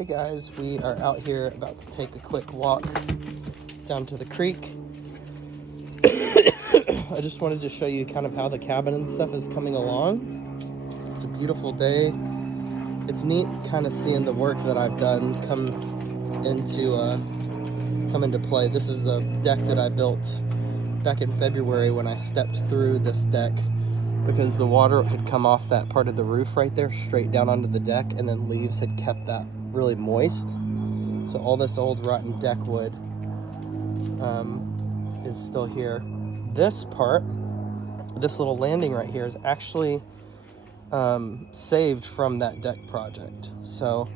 Hey guys, we are out here about to take a quick walk down to the creek. I just wanted to show you kind of how the cabin and stuff is coming along. It's a beautiful day. It's neat kind of seeing the work that I've done come into play. This is a deck that I built back in February when I stepped through this deck because the water had come off that part of the roof right there straight down onto the deck, and then leaves had kept that really moist. So all this old rotten deck wood is still here. This part, this little landing right here, is actually saved from that deck project. So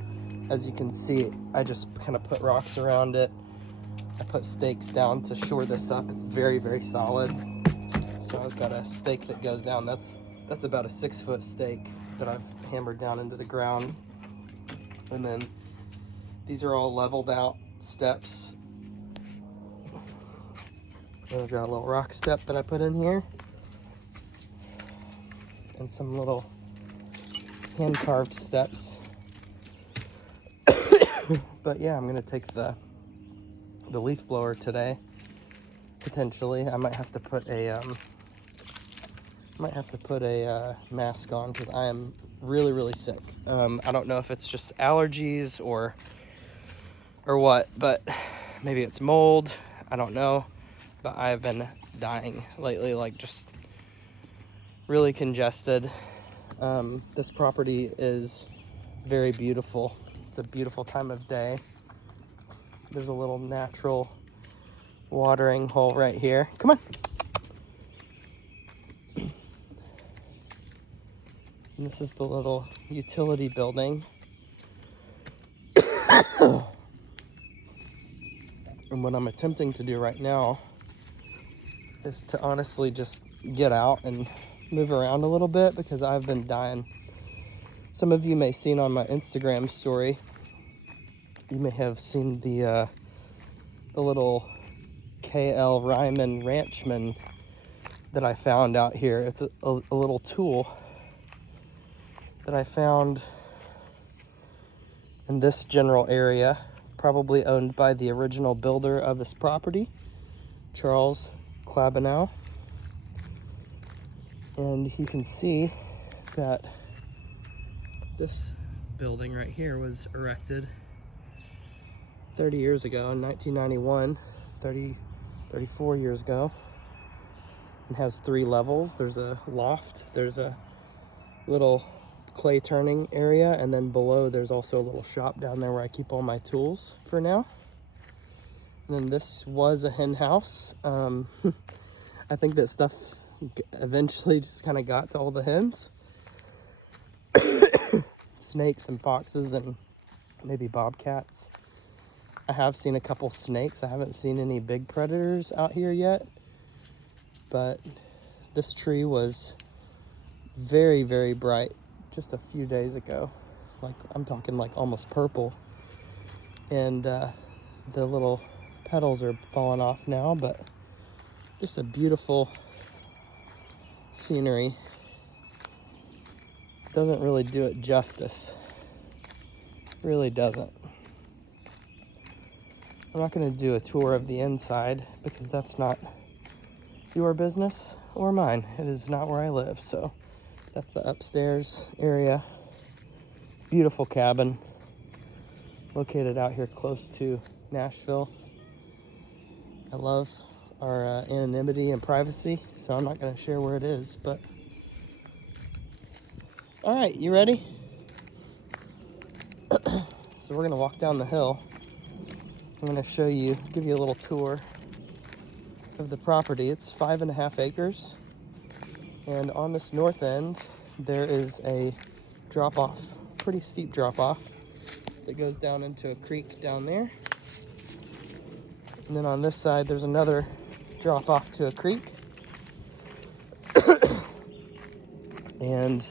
as you can see, I just kind of put rocks around it. I put stakes down to shore this up. It's very, very solid. So I've got a stake that goes down. That's about a 6-foot stake that I've hammered down into the ground. And then these are all leveled out steps. And I've got a little rock step that I put in here. And some little hand-carved steps. But yeah, I'm gonna take the leaf blower today. Potentially, I might have to put a mask on because I am really, really sick. I don't know if it's just allergies or what, but maybe it's mold. I don't know, but I've been dying lately, like just really congested. This property is very beautiful. It's a beautiful time of day. There's a little natural watering hole right here. Come on. And this is the little utility building. And what I'm attempting to do right now is to honestly just get out and move around a little bit because I've been dying. Some of you may have seen on my Instagram story, you may have seen the little KL Ryman Ranchman that I found out here. It's a little tool that I found in this general area, probably owned by the original builder of this property, Charles Clabanow. And you can see that this building right here was erected 30 years ago in 1991, 34 years ago. It has 3 levels. There's a loft, there's a little clay turning area, and then below there's also a little shop down there where I keep all my tools for now. And then this was a hen house. I think that stuff eventually just kind of got to all the hens. Snakes and foxes and maybe bobcats. I have seen a couple snakes. I haven't seen any big predators out here yet, but this tree was very, very bright just a few days ago. Like, I'm talking like almost purple. And the little petals are falling off now, but just a beautiful scenery. Doesn't really do it justice. Really doesn't. I'm not going to do a tour of the inside because that's not your business or mine. It is not where I live. So that's the upstairs area. Beautiful cabin located out here close to Nashville. I love our anonymity and privacy, so I'm not going to share where it is, but all right, you ready? So we're going to walk down the hill. I'm going to show you, give you a little tour of the property. It's 5.5 acres. And on this north end, there is a drop-off, pretty steep drop-off that goes down into a creek down there. And then on this side, there's another drop-off to a creek. And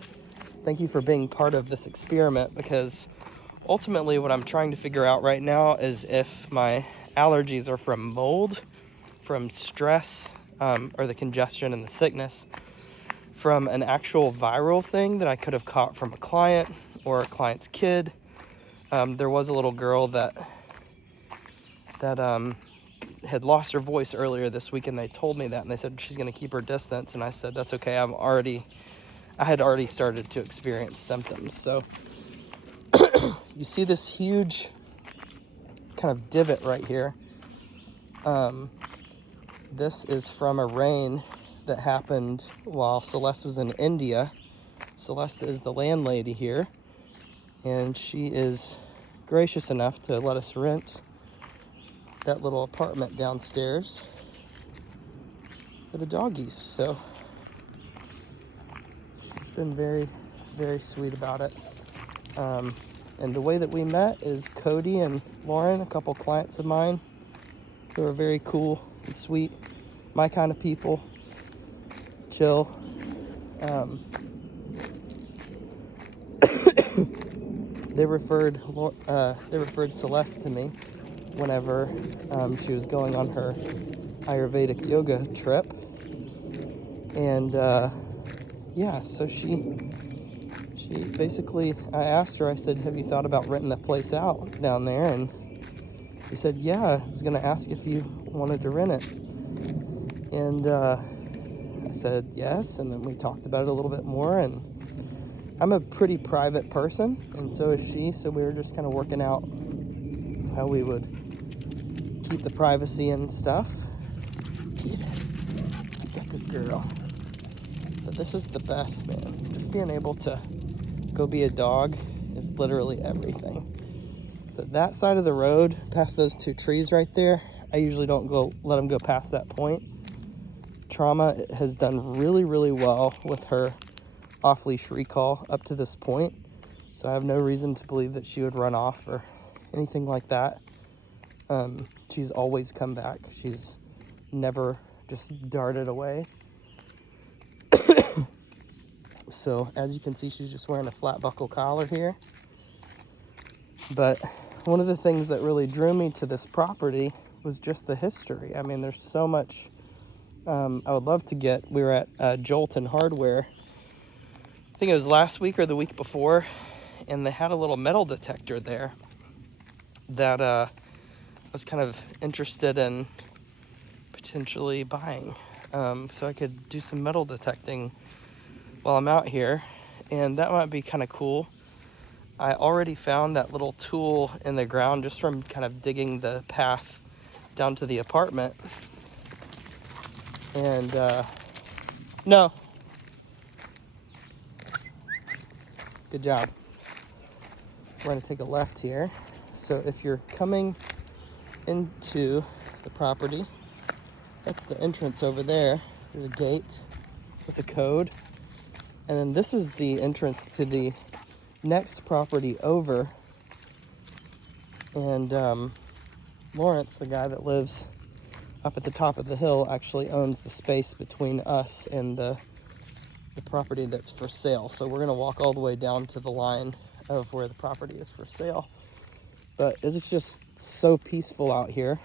thank you for being part of this experiment, because ultimately what I'm trying to figure out right now is if my allergies are from mold, from stress, or the congestion and the sickness, from an actual viral thing that I could have caught from a client or a client's kid, There was a little girl that had lost her voice earlier this week, and they told me that, and they said she's going to keep her distance, and I said that's okay. I had already started to experience symptoms. So you see this huge kind of divot right here. This is from a rain that happened while Celeste was in India. Celeste is the landlady here, and she is gracious enough to let us rent that little apartment downstairs for the doggies. So she's been very, very sweet about it. And the way that we met is Cody and Lauren, a couple clients of mine who are very cool and sweet, my kind of people, chill. They referred Celeste to me whenever she was going on her Ayurvedic yoga trip, and yeah, so she basically, I asked her, I said, have you thought about renting the place out down there? And she said, yeah, I was going to ask if you wanted to rent it. And I said yes, and then we talked about it a little bit more, and I'm a pretty private person, and so is she, so we were just kind of working out how we would keep the privacy and stuff. Keep that good girl. But this is the best, man. Just being able to go be a dog is literally everything. So that side of the road, past those two trees right there, I usually don't let them go past that point. Trauma has done really, really well with her off-leash recall up to this point. So I have no reason to believe that she would run off or anything like that. She's always come back. She's never just darted away. So as you can see, she's just wearing a flat buckle collar here. But one of the things that really drew me to this property was just the history. I mean, there's so much I would love to get. We were at Jolton Hardware, I think it was last week or the week before, and they had a little metal detector there that I was kind of interested in potentially buying, so I could do some metal detecting while I'm out here, and that might be kind of cool. I already found that little tool in the ground just from kind of digging the path down to the apartment, and no. Good job. We're going to take a left here. So if you're coming into the property, that's the entrance over there. There's a gate with a code. And then this is the entrance to the next property over. And Lawrence, the guy that lives up at the top of the hill, actually owns the space between us and the property that's for sale. So we're gonna walk all the way down to the line of where the property is for sale. But it's just so peaceful out here.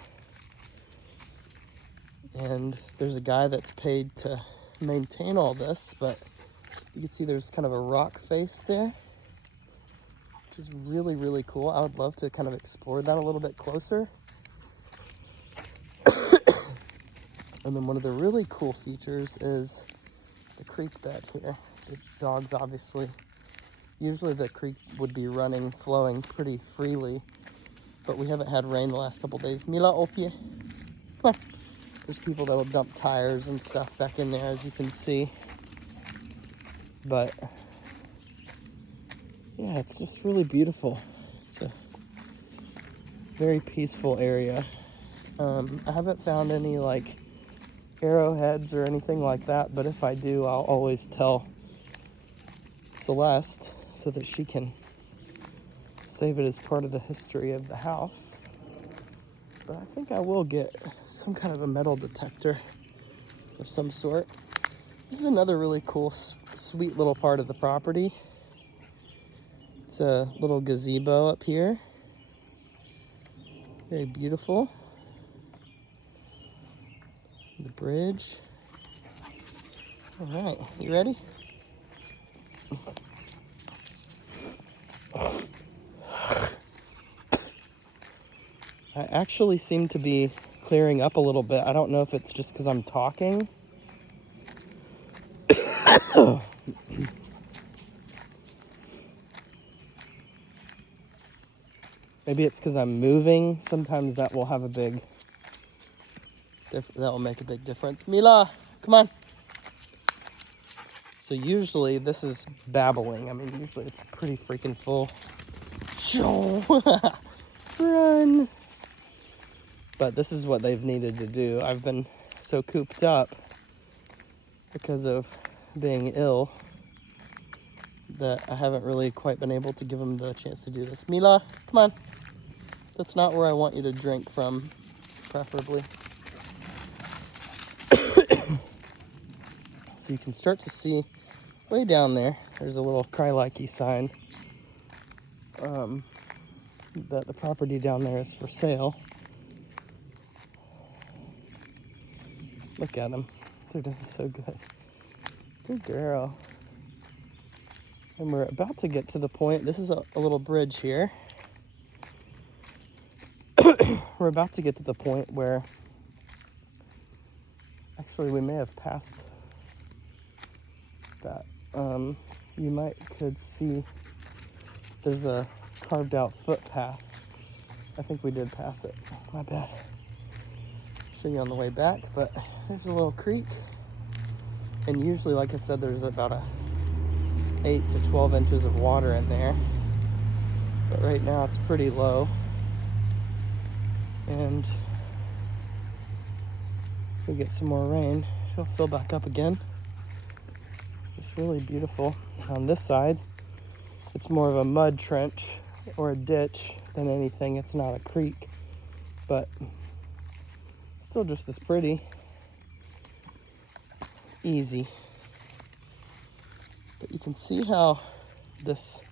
And there's a guy that's paid to maintain all this, but you can see there's kind of a rock face there, which is really, really cool. I would love to kind of explore that a little bit closer. And then one of the really cool features is the creek bed here. The dogs obviously, usually the creek would be running, flowing pretty freely, but we haven't had rain the last couple days. Mila, opie. Come on. There's people that'll dump tires and stuff back in there, as you can see. But yeah, it's just really beautiful. It's a very peaceful area. I haven't found any like arrowheads or anything like that, but if I do, I'll always tell Celeste so that she can save it as part of the history of the house. But I think I will get some kind of a metal detector of some sort. This is another really cool, sweet little part of the property. It's a little gazebo up here. Very beautiful. The bridge. All right, you ready? I actually seem to be clearing up a little bit. I don't know if it's just because I'm talking. Maybe it's because I'm moving. Sometimes that will have a big, that will make a big difference. Mila, come on. So usually this is babbling. I mean, usually it's pretty freaking full. Run. But this is what they've needed to do. I've been so cooped up because of being ill that I haven't really quite been able to give them the chance to do this. Mila, come on. That's not where I want you to drink from, preferably. So you can start to see way down there, there's a little cry likey sign that the property down there is for sale. Look at them. They're doing so good. Good girl. And we're about to get to the point. This is a little bridge here. We're about to get to the point where actually we may have passed that. You could see there's a carved out footpath. I think we did pass it. My bad. I'll show you on the way back, but there's a little creek. And usually, like I said, there's about 8 to 12 inches of water in there. But right now it's pretty low. And if we get some more rain, it'll fill back up again. It's really beautiful. On this side, it's more of a mud trench or a ditch than anything. It's not a creek, but still just as pretty. Easy. But you can see how this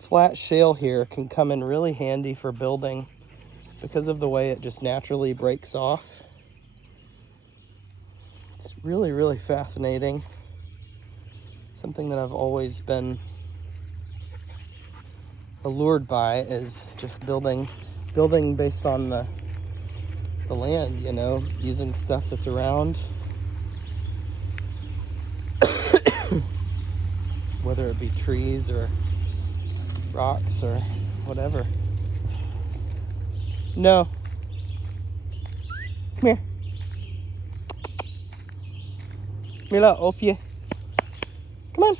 flat shale here can come in really handy for building because of the way it just naturally breaks off. It's really, really fascinating. Something that I've always been allured by is just building based on the land, you know, using stuff that's around. Whether it be trees or rocks or whatever. No. Come here. Mila, off you. Come on.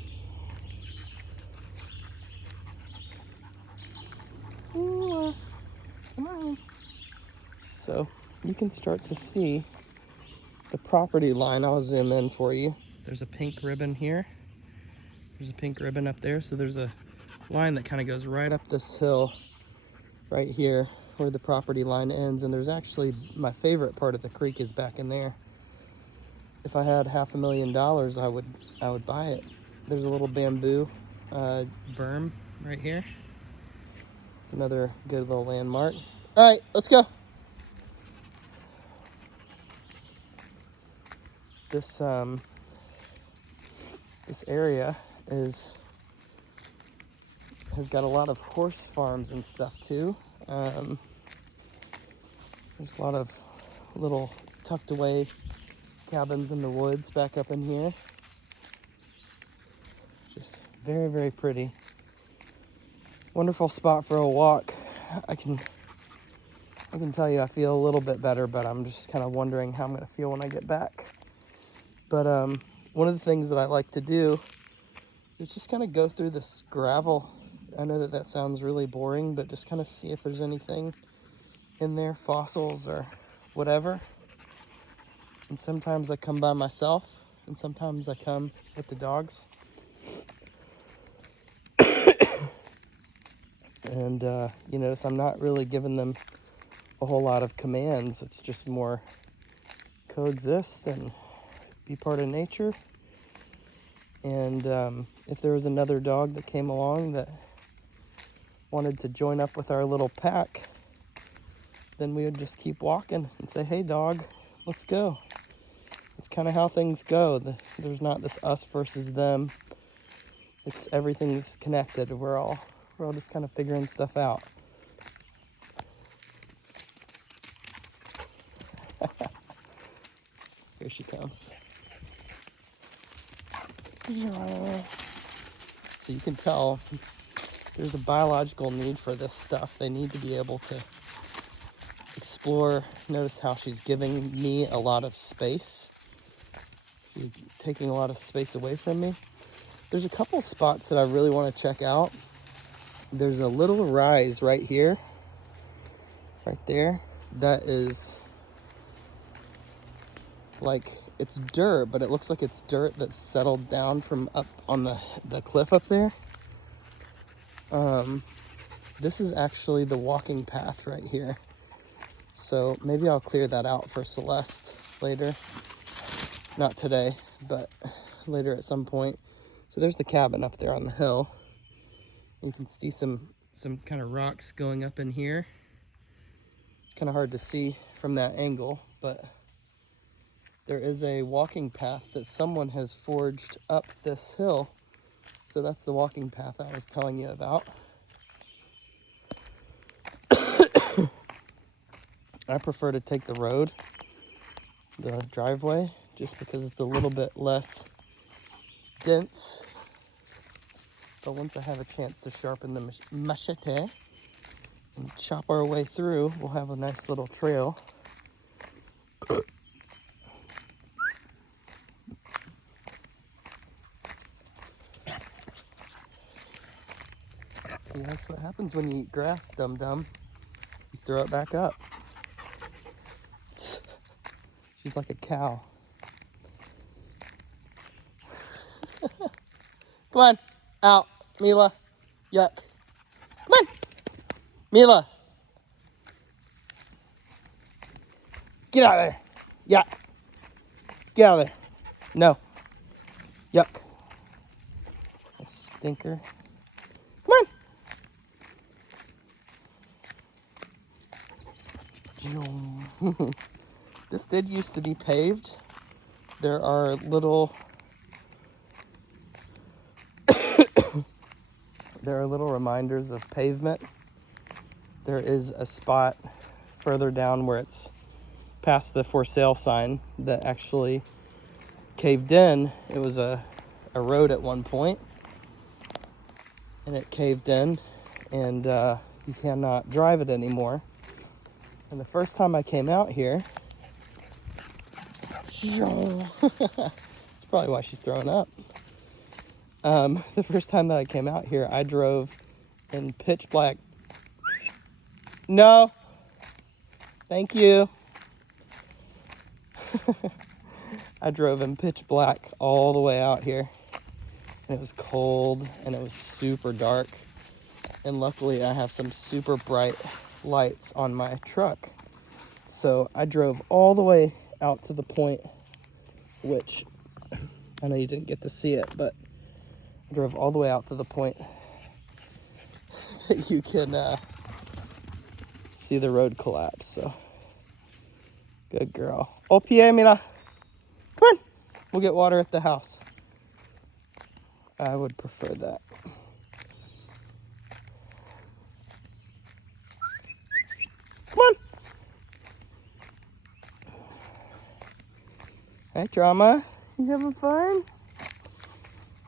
Ooh, come on. So you can start to see the property line. I'll zoom in for you. There's a pink ribbon here. There's a pink ribbon up there. So there's a line that kind of goes right up this hill right here where the property line ends. And there's actually, my favorite part of the creek is back in there. If I had $500,000, I would buy it. There's a little bamboo berm right here. It's another good little landmark. All right, let's go. This area has got a lot of horse farms and stuff too. There's a lot of little tucked away cabins in the woods back up in here. Just very, very pretty. Wonderful spot for a walk. I can tell you I feel a little bit better, but I'm just kind of wondering how I'm going to feel when I get back. But one of the things that I like to do is just kind of go through this gravel. I know that sounds really boring, but just kind of see if there's anything in there, fossils or whatever. And sometimes I come by myself, and sometimes I come with the dogs. And you notice I'm not really giving them a whole lot of commands. It's just more coexist and be part of nature. And if there was another dog that came along that wanted to join up with our little pack, then we would just keep walking and say, hey dog, let's go. It's kind of how things go. There's not this us versus them. It's everything's connected. We're all just kind of figuring stuff out. Here she comes. So you can tell there's a biological need for this stuff. They need to be able to explore. Notice how she's giving me a lot of space. She's taking a lot of space away from me. There's a couple spots that I really want to check out. There's a little rise right here, right there. That is like, it's dirt, but it looks like it's dirt that's settled down from up on the cliff up there. This is actually the walking path right here. So maybe I'll clear that out for Celeste later. Not today, but later at some point. So there's the cabin up there on the hill. You can see some kind of rocks going up in here. It's kind of hard to see from that angle, but there is a walking path that someone has forged up this hill. So that's the walking path I was telling you about. I prefer to take the road, the driveway, just because it's a little bit less dense. But once I have a chance to sharpen the machete and chop our way through, we'll have a nice little trail. Yeah, that's what happens when you eat grass, dum-dum. You throw it back up. She's like a cow. Come on, out, Mila. Yuck. Come on, Mila. Get out of there. Yuck. Get out of there. No. Yuck. A stinker. Come on. This did used to be paved. There are little reminders of pavement. There is a spot further down where it's past the for sale sign that actually caved in. It was a road at one point, and it caved in, and you cannot drive it anymore. And the first time I came out here, that's probably why she's throwing up. The first time that I came out here, I drove in pitch black. No. Thank you. I drove in pitch black all the way out here. And it was cold and it was super dark. And luckily I have some super bright lights on my truck. So I drove all the way out to the point, which I know you didn't get to see it, but I drove all the way out to the point that you can see the road collapse. So good girl. Oh, pie, mira. Come on. We'll get water at the house. I would prefer that. Come on. Hey, Drama. You having fun?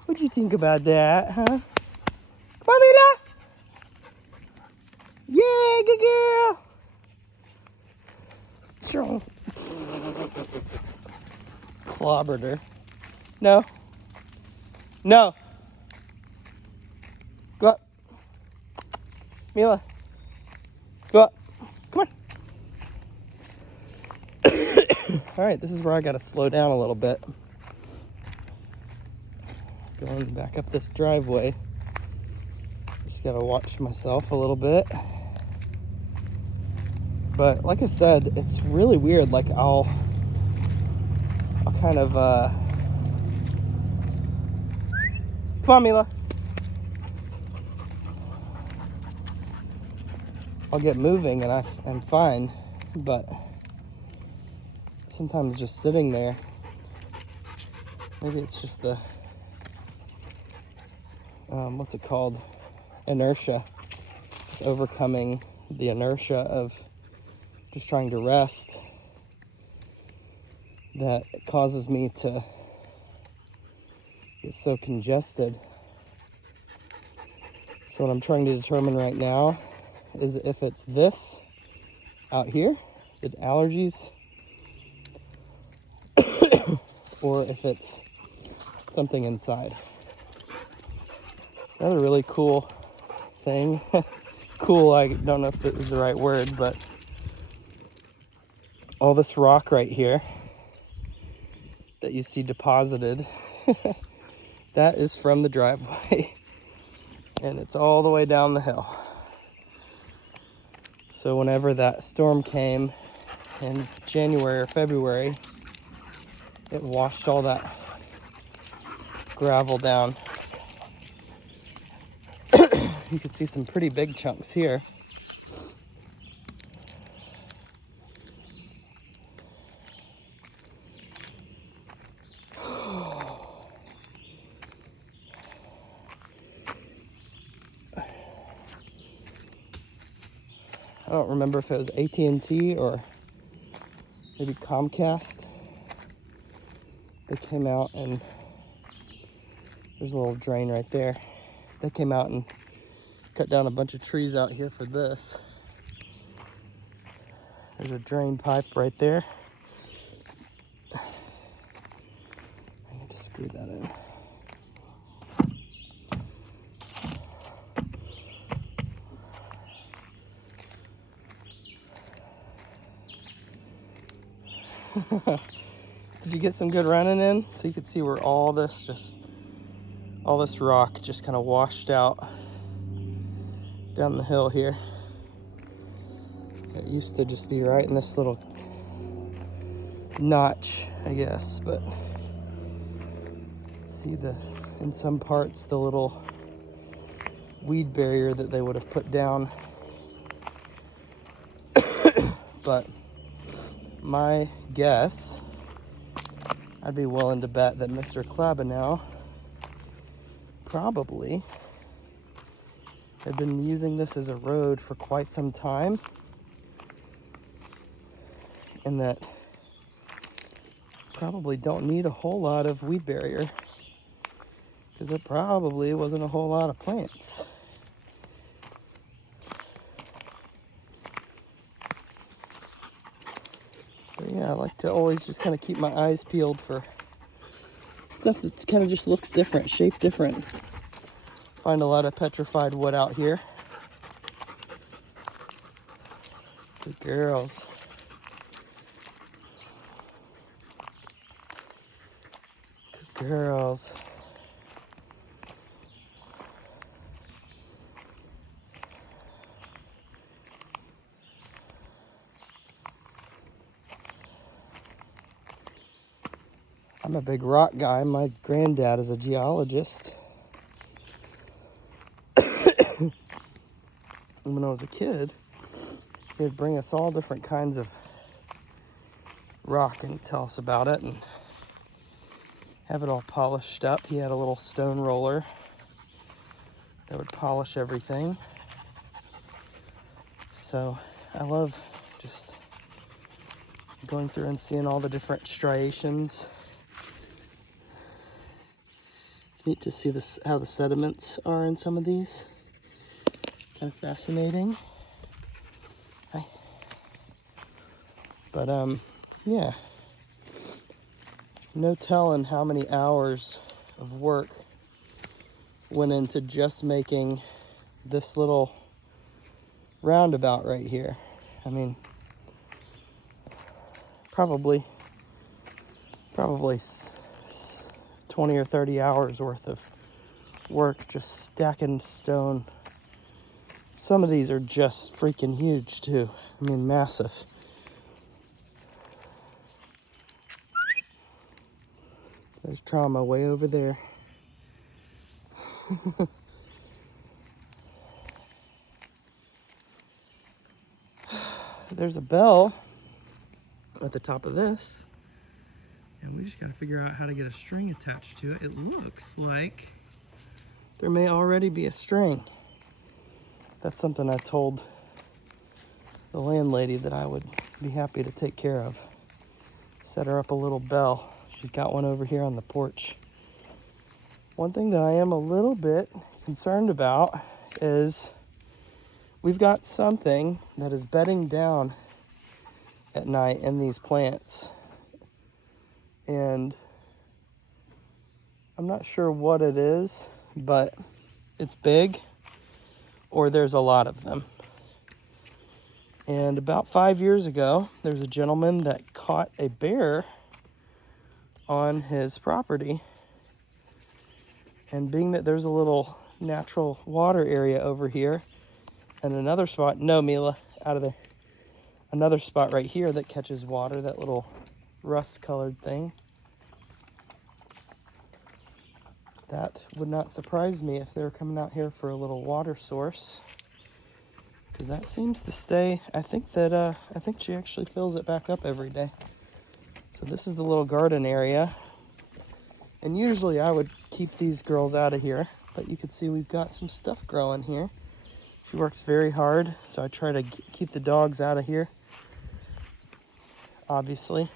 What'd you think about that, huh? Come on, Mila. Yeah, good girl. Sure. Clobbered her. No. No. Go up. Mila. Go up. Come on. All right, this is where I got to slow down a little bit. Going back up this driveway. Just got to watch myself a little bit. But like I said, it's really weird. Like I'll kind of come on, Mila. I'll get moving and I'm fine, but sometimes just sitting there, maybe it's just the what's it called? Inertia. Just overcoming the inertia of just trying to rest. that causes me to get so congested. So what I'm trying to determine right now is if it's this out here, the allergies, or if it's something inside. Another really cool thing, cool, I don't know if that is the right word, but all this rock right here that you see deposited, that is from the driveway. And it's all the way down the hill. So whenever that storm came in January or February, it washed all that gravel down. You can see some pretty big chunks here. I don't remember if it was AT&T or maybe Comcast. They came out, and there's a little drain right there. They came out and cut down a bunch of trees out here for this. There's a drain pipe right there. I need to screw that in. Did you get some good running in? So you could see where all this rock just kind of washed out down the hill here. It used to just be right in this little notch, I guess, but see in some parts the little weed barrier that they would have put down. But my guess, I'd be willing to bet that Mr. Clabanow probably had been using this as a road for quite some time, and that probably don't need a whole lot of weed barrier because there probably wasn't a whole lot of plants. But yeah, I like to always just kind of keep my eyes peeled for stuff that kind of just looks different, shaped different. Find a lot of petrified wood out here. Good girls. Good girls. I'm a big rock guy. My granddad is a geologist. When I was a kid, he'd bring us all different kinds of rock and tell us about it and have it all polished up. He had a little stone roller that would polish everything. So I love just going through and seeing all the different striations. It's neat to see how the sediments are in some of these. Kind of fascinating. Hi. But yeah, no telling how many hours of work went into just making this little roundabout right here. I mean, probably 20 or 30 hours worth of work just stacking stone. Some of these are just freaking huge too. I mean, massive. There's trauma way over there. There's a bell at the top of this, and we just got to figure out how to get a string attached to it. It looks like there may already be a string. That's something I told the landlady that I would be happy to take care of. set her up a little bell. She's got one over here on the porch. One thing that I am a little bit concerned about is we've got something that is bedding down at night in these plants. And I'm not sure what it is, but it's big, or there's a lot of them. And about 5 years ago, there's a gentleman that caught a bear on his property. And being that there's a little natural water area over here, and another spot, no, Mila, out of there. Another spot right here that catches water, that little rust-colored thing. That would not surprise me if they were coming out here for a little water source, because that seems to stay. I think she actually fills it back up every day. So this is the little garden area, and usually I would keep these girls out of here, but you can see we've got some stuff growing here. She works very hard, so I try to keep the dogs out of here. Obviously,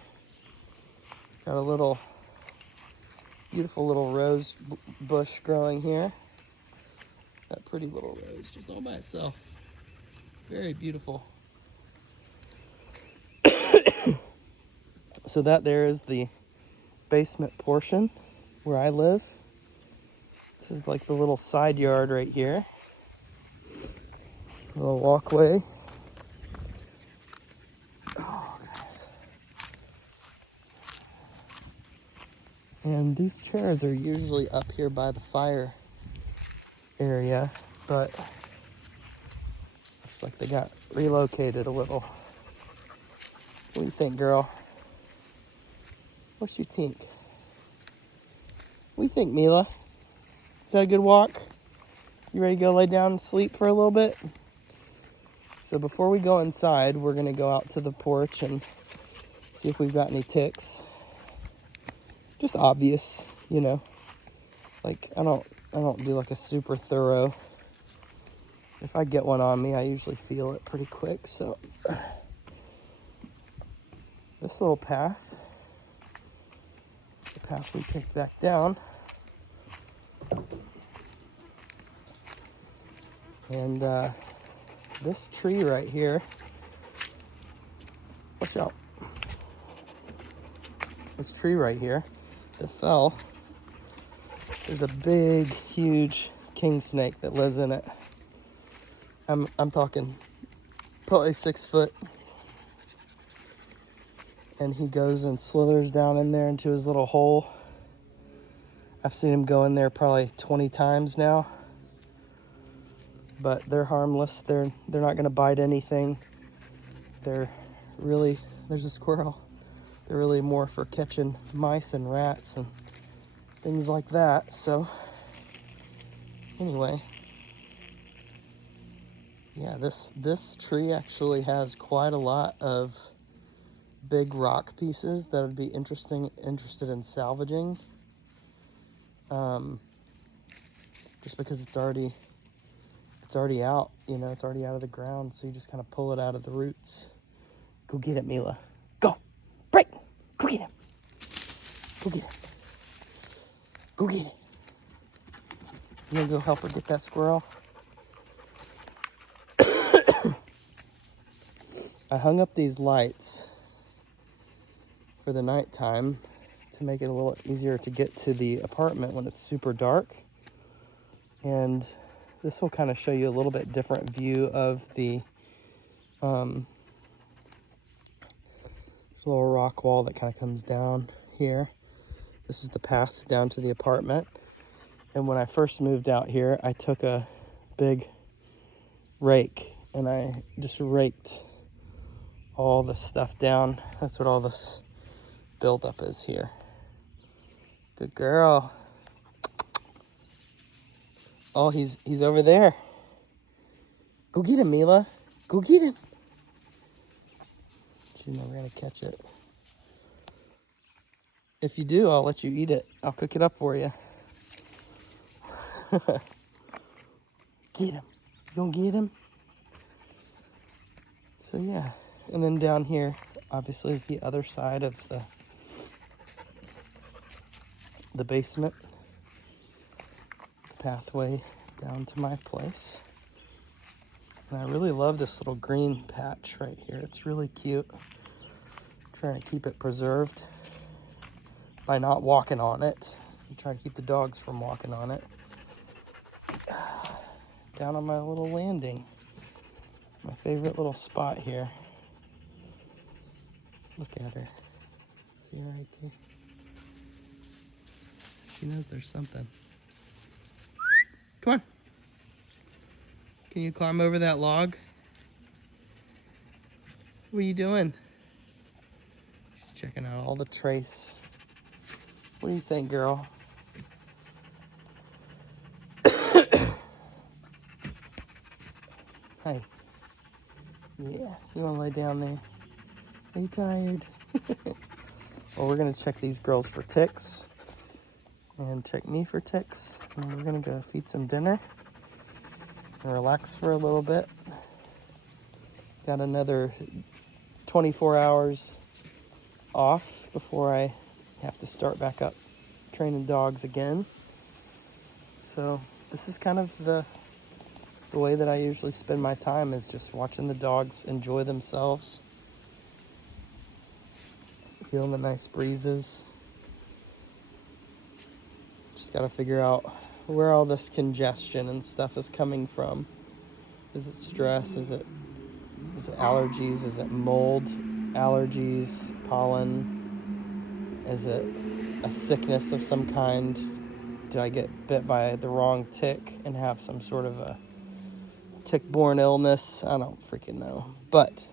got a little beautiful little rose bush growing here. That pretty little rose, just all by itself. Very beautiful. So that there is the basement portion where I live. This is like the little side yard right here. A little walkway. Oh, guys. And these chairs are usually up here by the fire area, but it's like they got relocated a little. What do you think, girl? What you think? What do you think, Mila? Is that a good walk? You ready to go lay down and sleep for a little bit? So before we go inside, we're gonna go out to the porch and see if we've got any ticks. Just obvious, you know. Like I don't do like a super thorough. If I get one on me, I usually feel it pretty quick. So this little path is the path we picked back down. And this tree right here, watch out. This tree right here that fell, there's a big, huge king snake that lives in it. I'm talking probably 6 foot. And he goes and slithers down in there into his little hole. I've seen him go in there probably 20 times now. But they're harmless. They're not gonna bite anything. There's a squirrel. They're really more for catching mice and rats and things like that. So anyway, yeah, this tree actually has quite a lot of big rock pieces that would be interested in salvaging. Just because it's already out, you know, it's already out of the ground, so you just kind of pull it out of the roots. Go get it, Mila. Go! Break! Go get him! Go get him. Go get it. You gonna go help her get that squirrel? I hung up these lights for the nighttime to make it a little easier to get to the apartment when it's super dark. And this will kind of show you a little bit different view of the little rock wall that kind of comes down here. This is the path down to the apartment. And when I first moved out here, I took a big rake and I just raked all this stuff down. That's what all this buildup is here. Good girl. Oh, he's over there. Go get him, Mila. Go get him. She's never gonna catch it. If you do, I'll let you eat it. I'll cook it up for you. Get him. You gonna get him? So yeah. And then down here, obviously, is the other side of the the basement, the pathway down to my place. And I really love this little green patch right here. It's really cute. I'm trying to keep it preserved by not walking on it. I'm trying to keep the dogs from walking on it. Down on my little landing. My favorite little spot here. Look at her. See her right there? She knows there's something. Come on. Can you climb over that log? What are you doing? She's checking out all the trace. What do you think, girl? Hey. Yeah, you want to lay down there? Are you tired? Well, we're going to check these girls for ticks. And check me for ticks. And we're going to go feed some dinner. And relax for a little bit. Got another 24 hours off before I have to start back up training dogs again. So this is kind of the way that I usually spend my time, is just watching the dogs enjoy themselves, feeling the nice breezes. Just got to figure out where all this congestion and stuff is coming from. Is it stress? Is it allergies? Is it mold allergies, pollen? Is it a sickness of some kind? Did I get bit by the wrong tick and have some sort of a tick-borne illness? I don't freaking know. But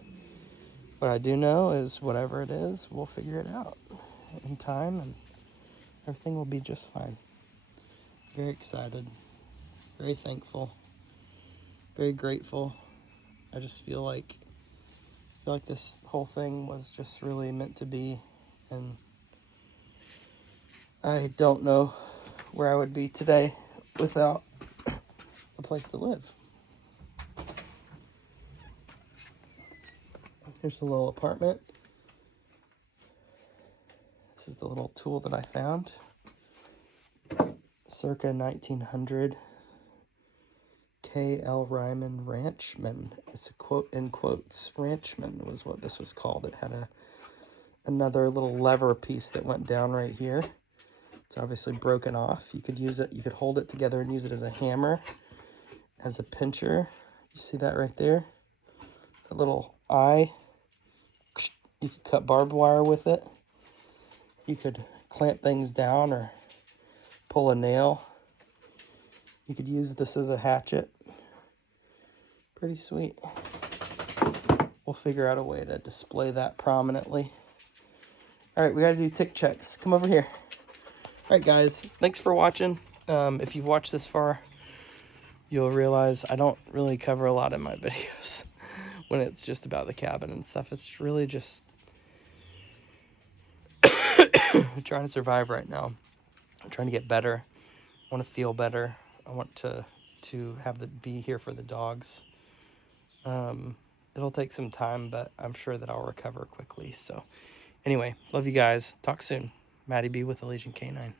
what I do know is whatever it is, we'll figure it out in time, and everything will be just fine. Very excited, very thankful, very grateful. I just feel like this whole thing was just really meant to be, and I don't know where I would be today without a place to live. Here's a little apartment. This is the little tool that I found. Circa 1900. K.L. Ryman Ranchman. It's a quote in quotes. Ranchman was what this was called. It had another little lever piece that went down right here. It's obviously broken off. You could use it. You could hold it together and use it as a hammer, as a pincher. You see that right there? The little eye. You could cut barbed wire with it. You could clamp things down or pull a nail. You could use this as a hatchet. Pretty sweet. We'll figure out a way to display that prominently. All right, we got to do tick checks. Come over here. All right, guys, thanks for watching. If you've watched this far, you'll realize I don't really cover a lot in my videos when it's just about the cabin and stuff. It's really just trying to survive right now. I'm trying to get better. I want to feel better. I want to be here for the dogs. It'll take some time, but I'm sure that I'll recover quickly. So anyway, love you guys. Talk soon. Maddie B with Allegiant Canine.